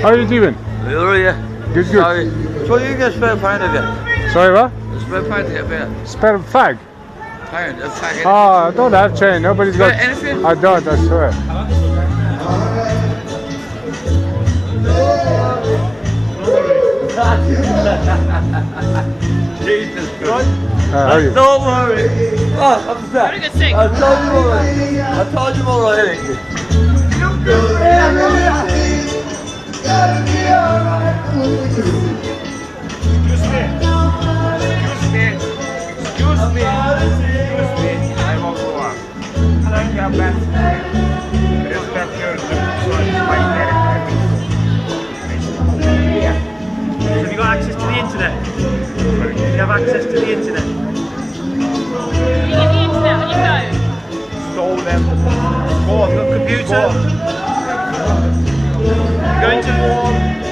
How are you doing? Yeah. Good. Sorry. So you get spare pound of it? Sorry, what? Spare pound of it? Spare fag? Pound, a fag. Oh, I don't have chain. Nobody's got. Anything? I don't, I swear. Jesus Christ. How are you? Don't worry. Oh, I'm sorry. Very good sing. I told you already. Excuse me. I want to go on. I like your best. Respect your so it's my character. So have you got access to the internet? Do you have access to the internet? You get the internet on your phone. Stole them. Go on, Computer? You're going to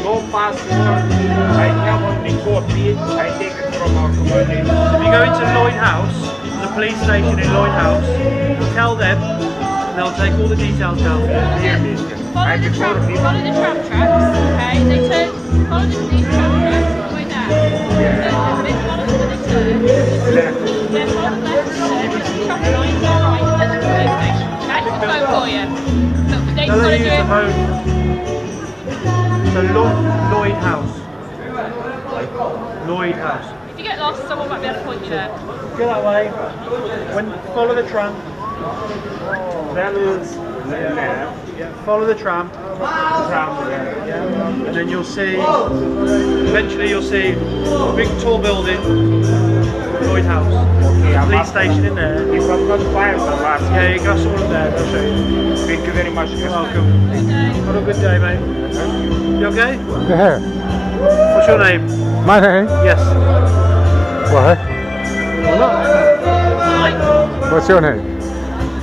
no password. I have only copy. I take it from our community. if you go into Lloyd House, the police station in Lloyd House, tell them and they'll take all the details down for you. Here, mister. Follow the tram tracks, okay? They turn, follow these tram tracks all the way down. Turn left, follow them when they turn. Left. Then follow left, traffic line, go right, and then the police station. Okay? I'll go for you. But they've Tell got them to to do use the it. phone. So Lloyd House. Lloyd House. If you get lost, someone might be able to point you there. Go that way. Follow the tram. Left. Yeah, follow the tram. And then you'll see, eventually you'll see a big tall building, Lloyd House. Police station in there. If I'm not fired, I'll ask. Yeah, you got someone there, they'll show you. Thank you very much. You're welcome. Have a good day, mate. You okay? Yeah. What's your name? My name? Yes. What? What's your name?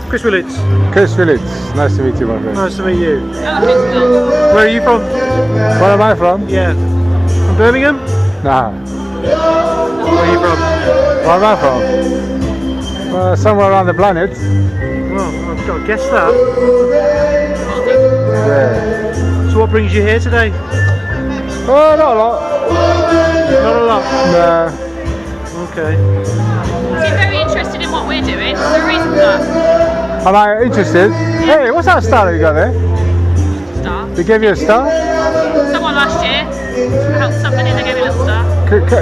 Chris Willits. Chris Village. Nice to meet you, my friend. Nice to meet you. Elephant Where are you from? Where am I from? Yeah. From Birmingham? Nah. Where are you from? Where am I from? Somewhere around the planet. Well, I've got to guess that. Yeah. So what brings you here today? Oh, not a lot. Not a lot. Nah. Okay. Is he very interested in what we're doing? Is there a reason for that? Am I interested? Hey, what's that star you got there? Star. They gave you a star? Someone last year helped somebody and they gave me a little star.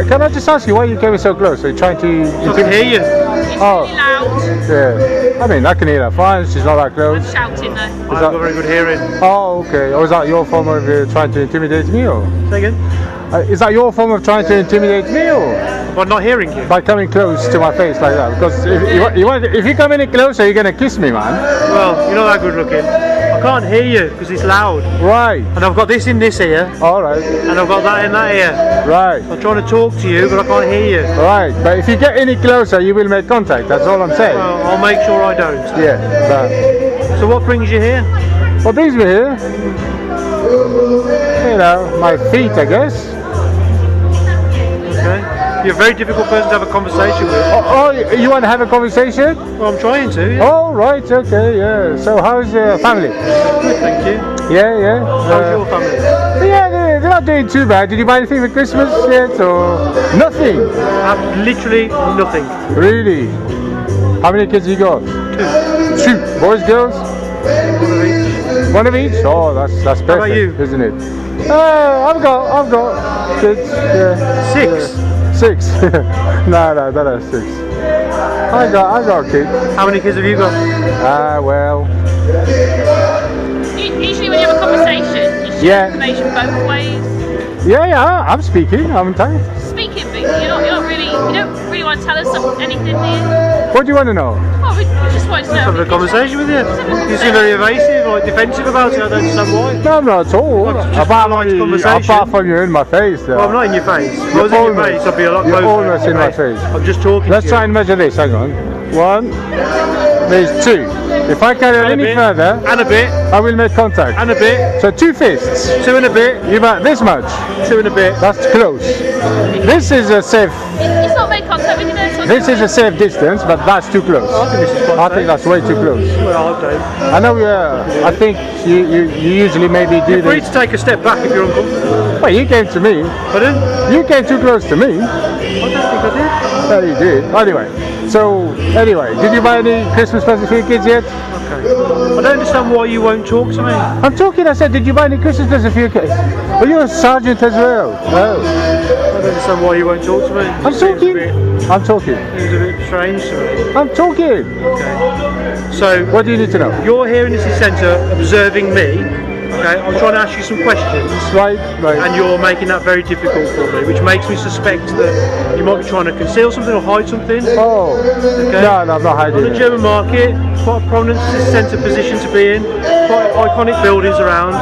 Can I just ask you why you came so close? Are you trying to... I can hear you. It's Oh. really loud. Yeah. I mean, I can hear that fine. She's not that I'm close. shouting though. I've got very good hearing. Oh, okay. Or is that your form of trying to intimidate me? Or Say again? is that your form of trying to intimidate me? Or But not hearing you. by coming close to my face like that? Because if you come any closer, you're going to kiss me, man. Well, you're not that good looking. I can't hear you because it's loud. Right. And I've got this in this ear All right. and I've got that in that ear. Right. I'm trying to talk to you but I can't hear you. Right. But if you get any closer, you will make contact. That's all I'm saying. Well, I'll make sure I don't. Yeah. But So what brings you here? what brings me here? You know, my feet, I guess. Okay. You're a very difficult person to have a conversation with. Oh, you want to have a conversation? Well, I'm trying to. Yeah. Oh, right. Okay. Yeah. So how's your family? Good, thank you. Yeah. Yeah. How's your family? Yeah, they're not doing too bad. Did you buy anything for Christmas yet, or nothing? Literally nothing. Really? How many kids you got? Two. Boys, girls? One of each. Oh, that's perfect, about you? isn't it? I've got kids. Yeah. 6. 6. no, don't have 6. I got kids. How many kids have you got? Well. Usually when you have a conversation, you share Yeah. information both ways. Yeah. I'm speaking. I'm telling. Speaking, but you don't really want to tell us anything, do you? What do you want to know? Well, we just want to know. Having a conversation with you. You seem very evasive, like defensive about it. I don't understand why. No, I'm not at all. Just Apart from you in my face. Well, I'm not in your face. If I was in your face, I'd be a lot You're closer. almost in my face. I'm just talking Let's to try you. and measure this. Hang on. 1. There's 2. If I carry on And a any bit. further, And a bit. I will make contact. And a bit. So 2 fists. 2 and a bit. You about this much. 2 and a bit. That's close. This is a safe. It's not made contact with you, though, so This is a safe distance, but that's too close. I think this is quite I think safe. that's way too close. Well, I don't. I know. I think you usually maybe do You're free this. to take a step back if you're uncomfortable. Well, you came to me. Pardon? You came too close to me. I don't think I did. Well, you did. Anyway, did you buy any Christmas presents for your kids yet? Okay. I don't understand why you won't talk to me. I'm talking. I said, did you buy any Christmas presents for your kids? Well, you're a sergeant as well. Oh. I don't understand why you won't talk to me. I'm talking. I'm talking. Seems a bit strange to me. I'm talking. Okay. So, What do you need to know? you're here in the city centre observing me. Okay. I'm trying to ask you some questions. Right. And you're making that very difficult for me, which makes me suspect that you might be trying to conceal something or hide something. Oh. Okay. No, I'm not On hiding the it. German market, quite a prominent centre position to be in, quite iconic buildings around.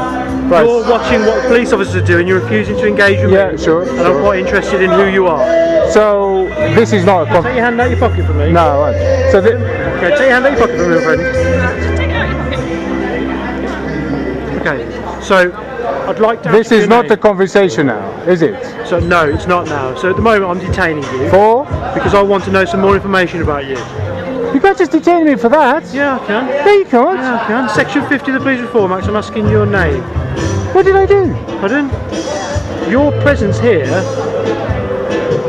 Right. You're watching what police officers are doing, you're refusing to engage with Yeah, me. sure, And sure. I'm quite interested in who you are. So this is not a Take your hand out of your pocket for me. No, right. So Okay, take your hand out of your pocket for me, my friend. Take it out of your pocket. Okay, so I'd like to ask this you is your not name. a conversation now, is it? So no, it's not now. So at the moment I'm detaining you For? because I want to know some more information about you. You can't just detain me for that. Yeah, I can. No, you can't. Yeah, I can. Section 50 of the Police Reform Act, I'm asking your name. What did I do? Pardon? Your presence here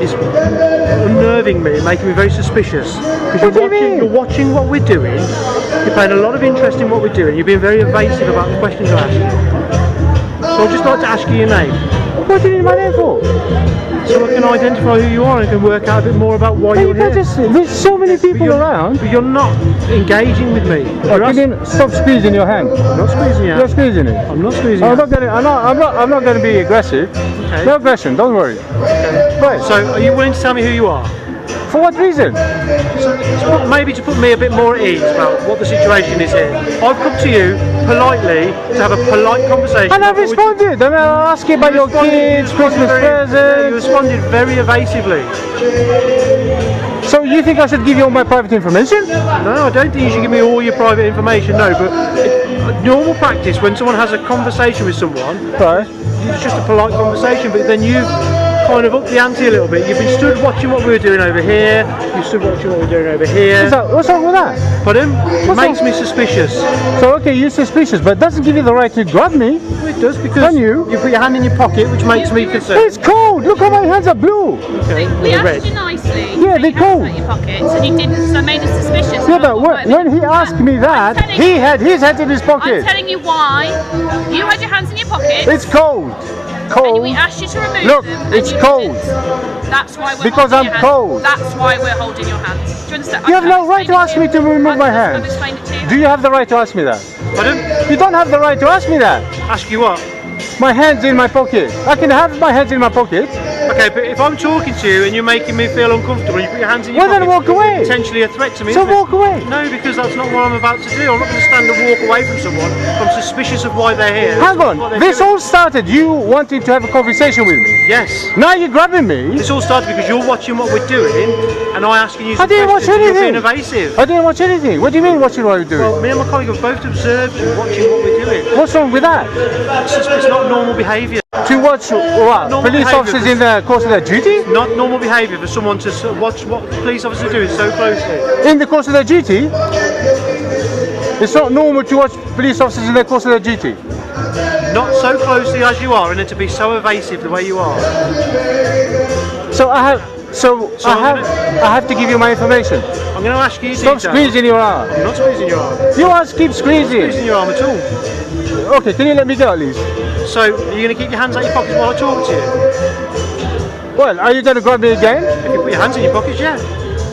is unnerving me, making me very suspicious. Because What do you mean? you're watching what we're doing, you're paying a lot of interest in what we're doing, you're being very evasive about the questions I ask you. So I'd just like to ask you your name, What do you need my name for? so I can identify who you are and can work out a bit more about why Hey, you're you can't here. just, there's so many people around. But you're not engaging with me. Oh, You're can you stop squeezing your hand? I'm not squeezing you. You're squeezing it. I'm not squeezing I'm you. not gonna. I'm not gonna be aggressive. Okay. No aggression. Don't worry. Right. So are you willing to tell me who you are? For what reason? Maybe to put me a bit more at ease about what the situation is here. I've come to you politely to have a polite conversation. And I've responded. And I'll ask you about your kids, Christmas You presents. responded very evasively. So you think I should give you all my private information? No, I don't think you should give me all your private information. No, but normal practice when someone has a conversation with someone, Right. it's just a polite conversation. But then you've kind of upped the ante a little bit. You've been stood watching what we were doing over here. You stood watching what we're doing over here. What's wrong with that? Pardon? It What's makes wrong? me suspicious. So okay, you're suspicious, but it doesn't give you the right to grab me. It does because Can you? put your hand in your pocket, which makes me concerned. It's cold. Look how my hands are blue. Okay, We they're asked you red. nicely. Yeah, to they take your hands cold. out your pockets, and you didn't, so it made us suspicious. Yeah, And I but thought, when he asked me that, telling he you. had his hand in his I'm pocket. telling you why. You had your hands in your pockets. It's cold. And Cold. we asked you to remove Look, them. and it's you cold. didn't. That's why we're Because holding I'm your cold. hands. That's why we're holding your hands. Do you understand? You have no I've right to explained ask it me to remove I've- my I've hands. explained it to you. Do you have the right to ask me that? Pardon? You don't have the right to ask me that. Ask you what? My hands in my pocket. I can have my hands in my pocket. Okay, but if I'm talking to you and you're making me feel uncomfortable, you put your hands in your Well, then pocket, walk away. it's potentially a threat to me. So isn't it? walk away. No, because that's not what I'm about to do. I'm not going to stand and walk away from someone. I'm suspicious of why they're here. Hang What on. they're This doing. all started you wanting to have a conversation with me. Yes. Now you're grabbing me. This all started because you're watching what we're doing and I asking you I some didn't watch questions and you're being anything. evasive. I didn't watch anything. What do you mean watching what you're doing? Well, me and my colleague have both observed you watching what we're doing. What's wrong with that? It's not normal behaviour. To watch what? Normal Police behaviour. officers in the course of their duty? Not normal behaviour for someone to watch what police officers are doing so closely. In the course of their duty? It's not normal to watch police officers in the course of their duty. Not so closely as you are, and then to be so evasive the way you are. So I have. I have to give you my information. I'm going to ask you Stop details. squeezing your arm. I'm not squeezing your arm. You want to keep Squeezing squeezing. your arm at all. Okay, can you let me go at least? So, are you going to keep your hands out your pockets while I talk to you? Well, are you going to grab me again? If you put your hands in your pockets, yeah.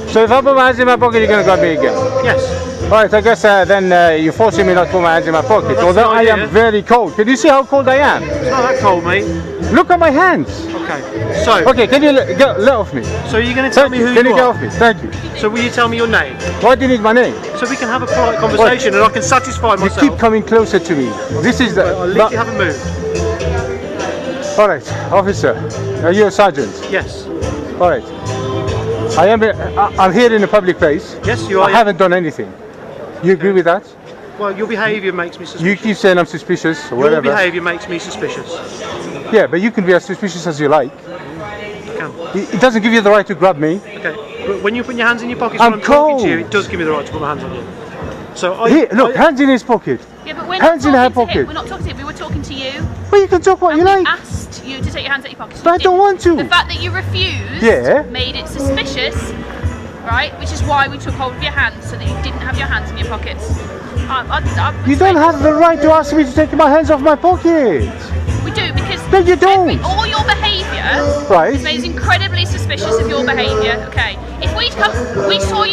So if I put my hands in my pocket, you're going to grab me again? Yes. Alright, I guess then you're forcing me not to put my hands in my pocket. That's Although the I idea. am very cold. Can you see how cold I am? It's not that cold, mate. Look at my hands. Okay. So, Okay, can you let off me? so you're going to tell Thank me you. who Can you you get are? off me? Thank you. So, will you tell me your name? Why do you need my name? So we can have a polite conversation and I can satisfy You myself. keep coming closer to me. This is the. I literally haven't moved. Alright, officer. Are you a sergeant? Yes. Alright. I'm here in a public place. Yes, you are. I haven't done anything. You agree with that? Well, your behaviour makes me You suspicious. keep saying I'm suspicious or Your whatever. behaviour makes me suspicious. Yeah, but you can be as suspicious as you like. I can. It doesn't give you the right to grab me. Okay. But when you put your hands in your pockets I'm when I'm talking to you, cold. it does give me the right to put my hands on you. So Here, look, hands in his pocket. Yeah, but we're Hands not in her talking to him. pocket. We're not talking to him. We were talking to you. Well, you can talk what And you we like. asked you to take your hands out your pockets. But I You don't didn't. want to. The fact that you refused Yeah. made it suspicious, right? Which is why we took hold of your hands so that you didn't have your hands in your pockets. You don't have the right to ask me to take my hands off my pocket. We do because No, you don't. all your behaviour Right. is made us incredibly suspicious of your behaviour. Okay, if we saw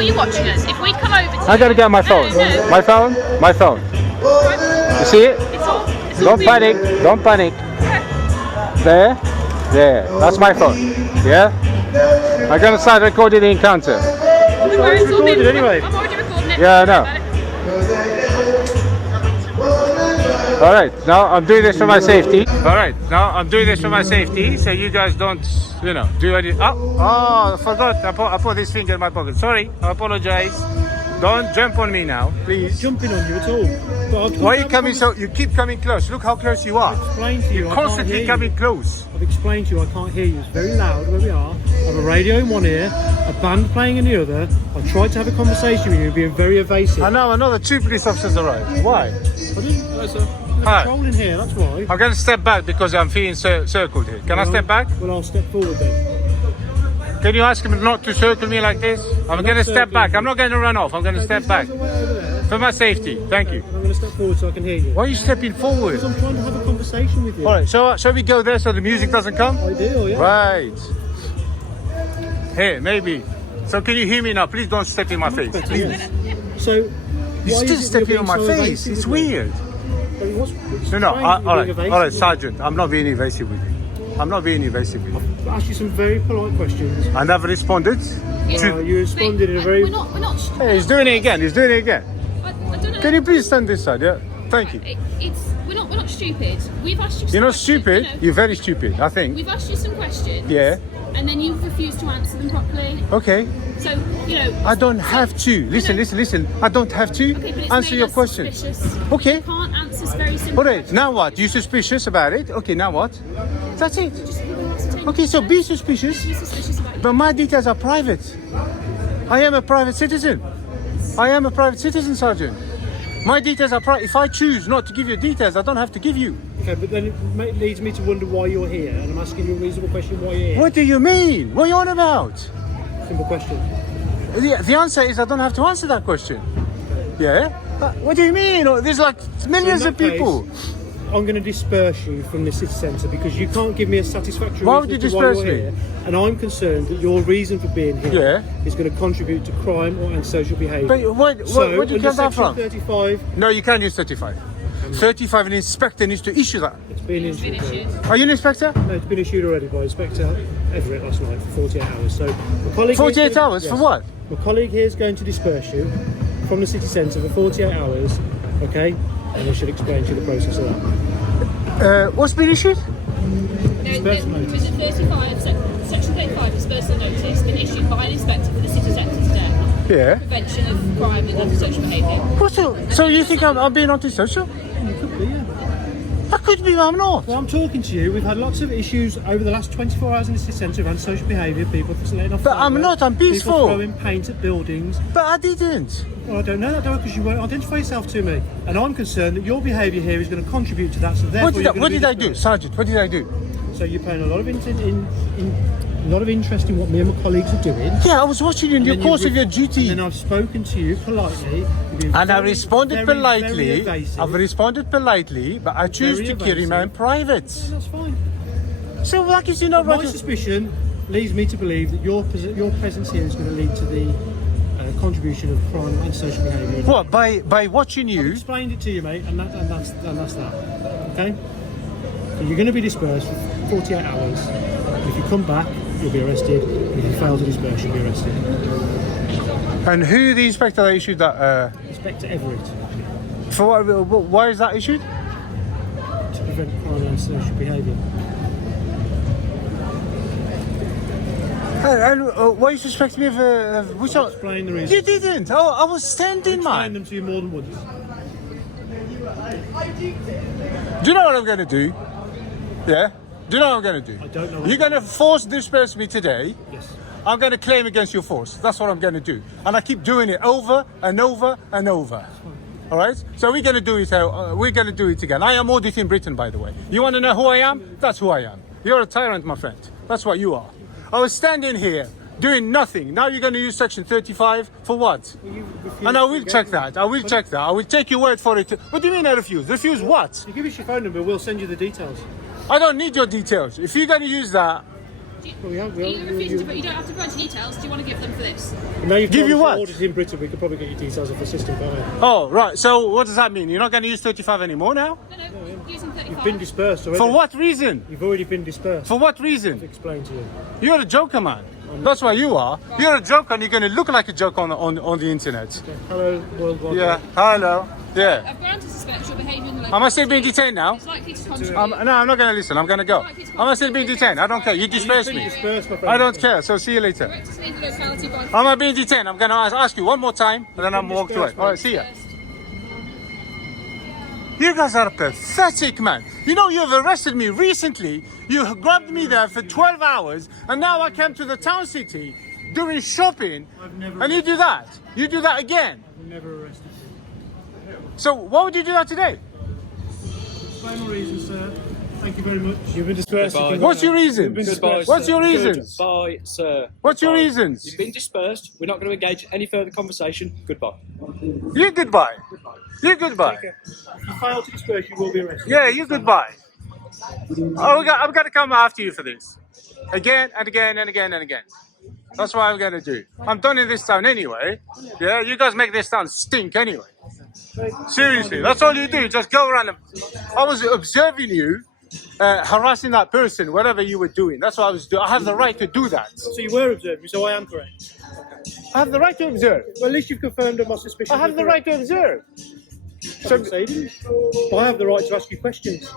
you watching us. If we'd come over to I gotta get my phone. No. My phone. My phone. You see it? It's all Don't panic. Don't panic. There. That's my phone. Yeah. I'm gonna start recording the encounter. It's all recorded been- anyway. I'm already recording it. Yeah, I know. All right, now I'm doing this for my safety. All right, now I'm doing this for my safety, so you guys don't, do any. Oh, I forgot. I put this finger in my pocket. Sorry, I apologize. Don't jump on me now, please. jumping on you at all. But I've Why are you coming so? You keep coming close. Look how close you are. explained to you. You're I can't constantly hear coming you. close. I've explained to you I can't hear you. It's very loud where we are. I have a radio in one ear, a band playing in the other. I tried to have a conversation with you, being very evasive. I know. The two police officers arrived. Why? I didn't. No, sir. Hi. Patrol in here. That's why. I'm gonna step back because I'm feeling circled here. Can I step back? Well, I'll step forward then. Can you ask him not to circle me like this? I'm going to step back. I'm not going to run off. I'm going to step back. For my safety. Thank you. I'm going to step forward so I can hear you. Why are you stepping forward? Because I'm trying to have a conversation with you. All right, so shall we go there so the music doesn't come? Ideal, yeah. Right. Here, maybe. So can you hear me now? Please don't step in my face. Please. So, You're why still is it stepping you're on my being so face. evasive It's with me? weird. But what's- it's No, strange that you're all being right, evasive with me. Sergeant. I'm not being evasive with you. I'm not being evasive with you. I asked you some very polite questions. I never responded. You responded in a very. We're not. Hey, he's doing it again. He's doing it again. I don't know. Can you please stand this side? Yeah. Thank you. We're not stupid. We've asked you. You're not some questions, stupid. you know. You're very stupid, I think. We've asked you some questions. Yeah. And then you've refused to answer them properly. Okay. So I don't have to. Listen. I don't have to Okay, but it's answer made your us question. suspicious. Okay. You can't answer very simple. All right. Now what? You suspicious about it? Okay. Now what? That's it. Just ascertain Okay. So the be facts. suspicious. Be suspicious about it. But my details are private. I am a private citizen. I am a private citizen, Sergeant. My details are private. If I choose not to give you details, I don't have to give you. Okay, but then it leads me to wonder why you're here, and I'm asking you a reasonable question: why you're here? What do you mean? What are you on about? Simple question. The answer is I don't have to answer that question. Yeah? But what do you mean? There's like millions In of that people. case, I'm going to disperse you from the city centre because you can't give me a satisfactory Why reason would you as to disperse you're me? here, and I'm concerned that your reason for being here Yeah. is going to contribute to crime or antisocial behaviour. But what do you under get that Section from? 35, No, you can't use 35. 35, an inspector needs to issue that. it's been It's been issued. issued. Are you an inspector? No, it's been issued already by Inspector Everett last night for 48 hours. So my colleague 48 hours? For what? My colleague here is going to disperse you from the city centre for 48 hours, okay? And I should explain to you the process of that. What's been issued? Dispersal notice. There's a 35, Section 35 dispersal notice been issued by an inspector for the city centre today. Yeah. Prevention of crime and antisocial behaviour. What's so you think I'm being antisocial? You could be, yeah. I could be, but I'm not. Well, I'm talking to you. We've had lots of issues over the last 24 hours in the city centre of antisocial behaviour. People letting off. But I'm fireworks, not, I'm peaceful. People throwing paint at buildings. But I didn't. Well, I don't know that, because you won't identify yourself to me. And I'm concerned that your behaviour here is going to contribute to that. So therefore, What did I do, Sergeant? What did I do? So you're paying a lot of interest in what me and my colleagues are doing. Yeah, I was watching you in the And then course you've of your And duty. then I've spoken to you politely. You've been And I very, responded very, politely. very evasive. I've responded politely, but I choose Very to keep remain evasive. private. That's fine. So that gives you no My right to... suspicion leads me to believe that your presence here is going to lead to the contribution of crime and antisocial behaviour. What, by watching I've you? explained it to you, mate, and that's that. Okay? So you're going to be dispersed for 48 hours. If you come back, you'll be arrested. If you fail to disperse, you'll be arrested. And who the inspector that issued that? Inspector Everett, For what? Why is that issued? to prevent crime and antisocial behaviour. And why you suspect me of which? I'll explain the reason. You didn't. Oh, I was standing, Explain man. them to you more than once. Do you know what I'm going to do? Yeah? Do you know what I'm going to do? I don't know. You're going to force disperse me today. Yes. I'm going to claim against your force. That's what I'm going to do. And I keep doing it over and over and over. All right? So we're going to do it. We're going to do it again. I am auditing Britain, by the way. You want to know who I am? That's who I am. You're a tyrant, my friend. That's what you are. I was standing here doing nothing. Now you're going to use section 35 for what? And I will check that. I will check that. I will take your word for it. What do you mean I refuse? Refuse what? You give us your phone number, we'll send you the details. I don't need your details. If you're going to use that, Well, You don't have to provide your details. Do you want to give them for this? now you've Give told you us what? you're audited in Britain, we could probably get your details off the system, can't we? oh, right. So what does that mean? You're not going to use 35 anymore now? No, using 35. You've been dispersed already. For what reason? You've already been dispersed. For what reason? Explain to you. You're a joker, man. That's what you are. You're a joker and you're going to look like a joker on the internet. Okay. Hello, worldwide. Yeah, hello. Yeah. I've granted to suspect your behaviour in the local Am I still being detained now? It's likely to contribute. No, I'm not going to listen. I'm going to go. Am I still being detained? I don't care. You disperse me. Dispersed, my friend. I don't care. So see you later. Direct to leave the locality by Am I being detained? I'm going to ask you one more time and then I'm walked away. All right, see ya. You guys are pathetic, man. You know, you've arrested me recently. You grabbed me there for 12 hours and now I came to the town city doing shopping and you do that. You do that again. I've never arrested you. So why would you do that today? Final reason, sir. Thank you very much. You've been dispersed. Goodbye. You can What's go your now. reason? You've been dispersed. What's your reasons? Goodbye, sir. What's your Goodbye. reasons? You've been dispersed. We're not going to engage in any further conversation. Goodbye. You goodbye. You goodbye. If you fail to disperse, you will be arrested. Yeah, you goodbye. Oh, I'm going to come after you for this. Again and again and again and again. That's what I'm going to do. I'm done in this town anyway. Yeah, you guys make this town stink anyway. Seriously, that's all you do. Just go around. I was observing you harassing that person, whatever you were doing. That's what I was doing. I have the right to do that. So you were observing, so I am correct. I have the right to observe. Well, at least you've confirmed that my suspicion. I have the right to observe. I didn't say you didn't. But I have the right to ask you questions.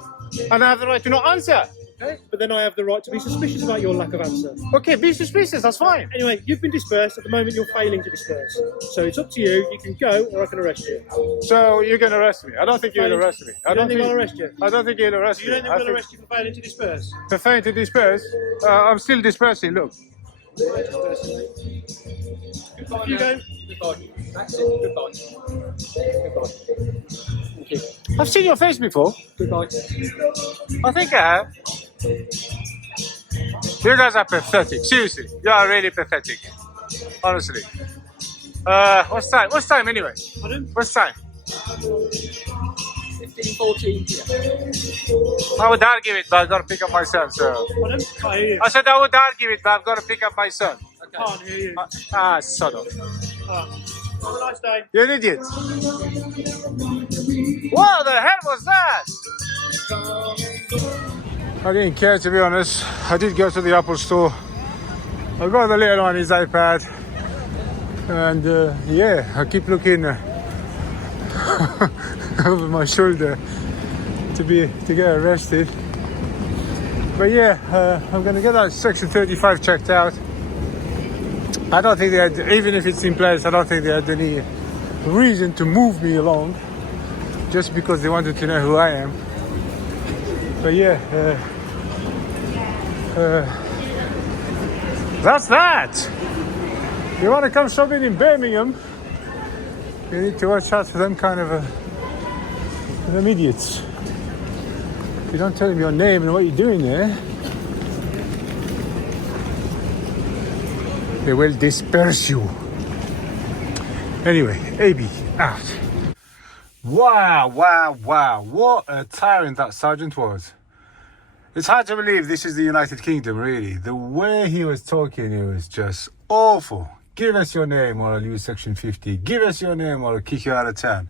And I have the right to not answer. Okay? But then I have the right to be suspicious about your lack of answer. Okay, be suspicious. That's fine. Anyway, you've been dispersed. At the moment, you're failing to disperse. So it's up to you. You can go, or I can arrest you. So you're going to arrest me. I don't think you'll arrest me. You don't think I'll arrest you? I don't think you'll arrest You me. don't think we'll arrest you for failing to disperse? For failing to disperse, I'm still dispersing. Look. Off you go. Goodbye. That's it. Goodbye. Goodbye. Thank you. I've seen your face before. Goodbye. I think I have. You guys are pathetic. Seriously, you are really pathetic. Honestly. What's time? What's time anyway? Pardon? What's time? 15:14 p.m. I would argue it, but I've got to pick up my son. So Pardon? Can't hear you. I said I would argue it, but I've got to pick up my son. Can't hear you. Son of. Have a nice day. You're an idiot. What the hell was that? I didn't care, to be honest. I did go to the Apple store. I got the little on his iPad. And yeah, I keep looking over my shoulder to get arrested. But yeah, I'm gonna get that section 35 checked out. I don't think they had, even if it's in place, I don't think they had any reason to move me along just because they wanted to know who I am. But yeah, that's that. You want to come shopping in Birmingham, you need to watch out for them kind of them idiots. If you don't tell them your name and what you're doing there, they will disperse you. Anyway, AB out. Wow. What a tyrant that sergeant was. It's hard to believe this is the United Kingdom, really. The way he was talking, it was just awful. Give us your name or I'll use section 50. Give us your name or I'll kick you out of town.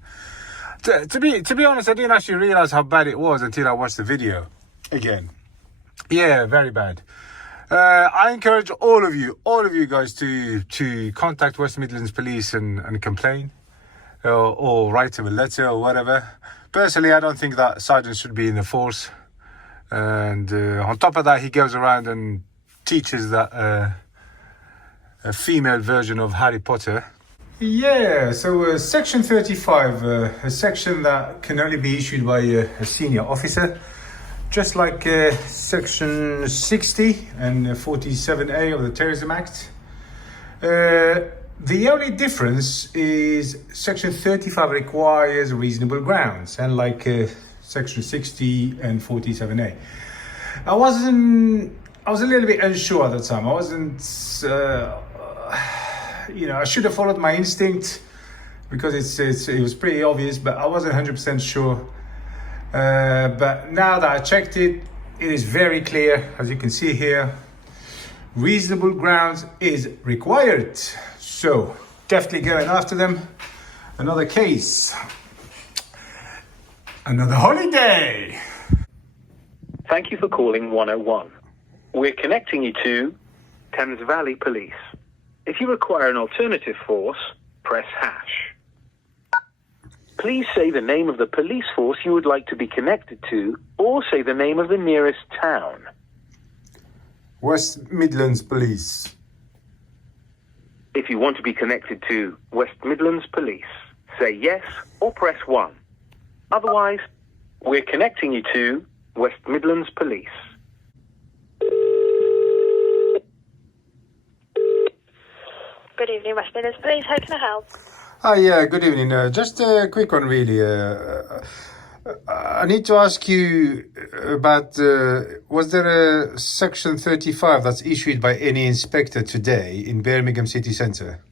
To be honest, I didn't actually realize how bad it was until I watched the video again. Yeah, very bad. I encourage all of you guys to contact West Midlands Police and complain or write them a letter or whatever. Personally, I don't think that sergeant should be in the force. And on top of that, he goes around and teaches that a female version of Harry Potter. Yeah, so section 35, a section that can only be issued by a senior officer. Just like section 60 and 47A of the Terrorism Act. The only difference is Section 35 requires reasonable grounds, and like Section 60 and 47A. I was a little bit unsure at the time. I wasn't, I should have followed my instinct because it was pretty obvious, but I wasn't 100% sure. But now that I checked it, it is very clear, as you can see here. Reasonable grounds is required. So, definitely going after them. Another case. Another holiday. Thank you for calling 101. We're connecting you to Thames Valley Police. If you require an alternative force, press hash. Please say the name of the police force you would like to be connected to, or say the name of the nearest town. West Midlands Police. If you want to be connected to West Midlands Police, say yes or press 1. Otherwise, we're connecting you to West Midlands Police. Good evening, West Midlands Police. How can I help? Hi, yeah, good evening. Just a quick one, really. I need to ask you about, was there a Section 35 that's issued by any inspector today in Birmingham city centre?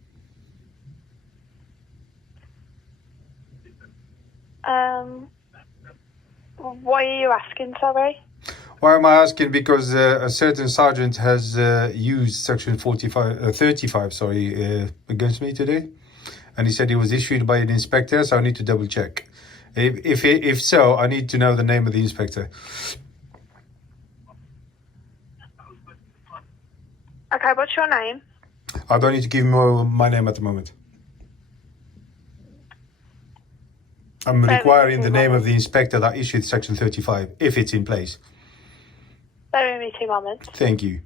Why are you asking, sorry? Why am I asking? Because a certain sergeant has used Section 35 against me today. And he said it was issued by an inspector, so I need to double check. If so, I need to know the name of the inspector. Okay, what's your name? I don't need to give my name at the moment. I'm requiring the name of the inspector that issued Section 35, if it's in place. Bear with me 2 moments. Thank you.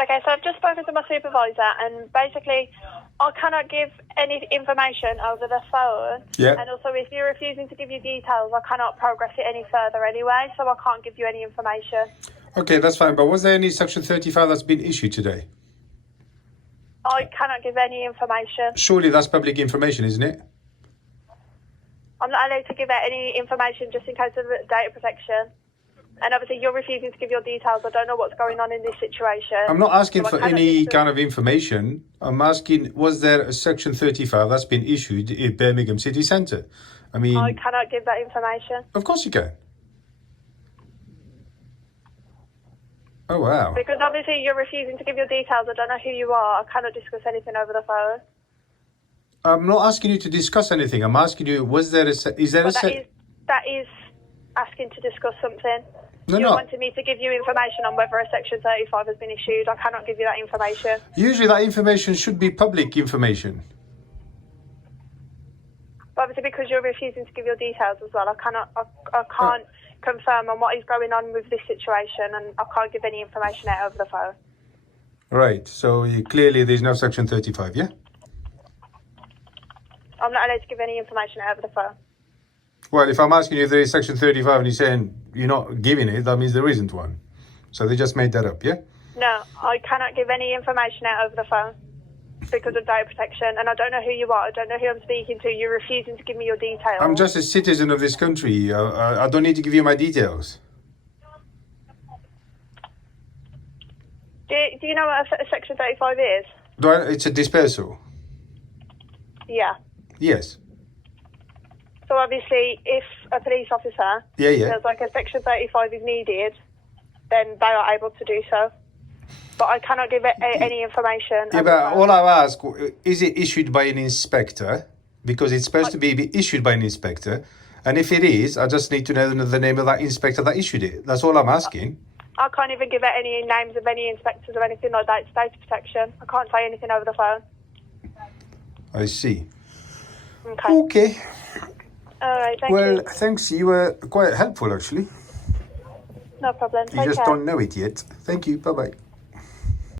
Okay, so I've just spoken to my supervisor, and basically I cannot give any information over the phone. Yeah. And also, if you're refusing to give you details, I cannot progress it any further anyway, so I can't give you any information. Okay, that's fine. But was there any Section 35 that's been issued today? I cannot give any information. Surely that's public information, isn't it? I'm not allowed to give out any information just in case of data protection. And obviously you're refusing to give your details. I don't know what's going on in this situation. I'm not asking So for any kind of information. I'm asking, was there a Section 35 that's been issued in Birmingham city centre? I mean... I cannot give that information. Of course you can. Oh, wow. Because obviously you're refusing to give your details. I don't know who you are. I cannot discuss anything over the phone. I'm not asking you to discuss anything. I'm asking you, is there a... That is asking to discuss something. No, You're no. wanting me to give you information on whether a Section 35 has been issued. I cannot give you that information. Usually that information should be public information. But obviously because you're refusing to give your details as well, I can't confirm on what is going on with this situation, and I can't give any information out over the phone. Right, so clearly there's no Section 35, yeah? I'm not allowed to give any information out over the phone. Well, if I'm asking you if there is Section 35 and you're saying you're not giving it, that means there isn't one. So they just made that up, yeah? No, I cannot give any information out over the phone because of data protection, and I don't know who you are. I don't know who I'm speaking to. You're refusing to give me your details. I'm just a citizen of this country. I don't need to give you my details. Do you know what a Section 35 is? It's a dispersal. Yeah. Yes. So obviously, if a police officer feels like a Section 35 is needed, then they are able to do so. But I cannot give any information. Yeah, but all I ask, is it issued by an inspector? Because it's supposed to be issued by an inspector. And if it is, I just need to know the name of that inspector that issued it. That's all I'm asking. I can't even give out any names of any inspectors or anything like that. It's data protection. I can't say anything over the phone. I see. Okay. Okay. All right, thank Well, you. thanks. You were quite helpful, actually. No problem. You Take just care. don't know it yet. Thank you. Bye-bye.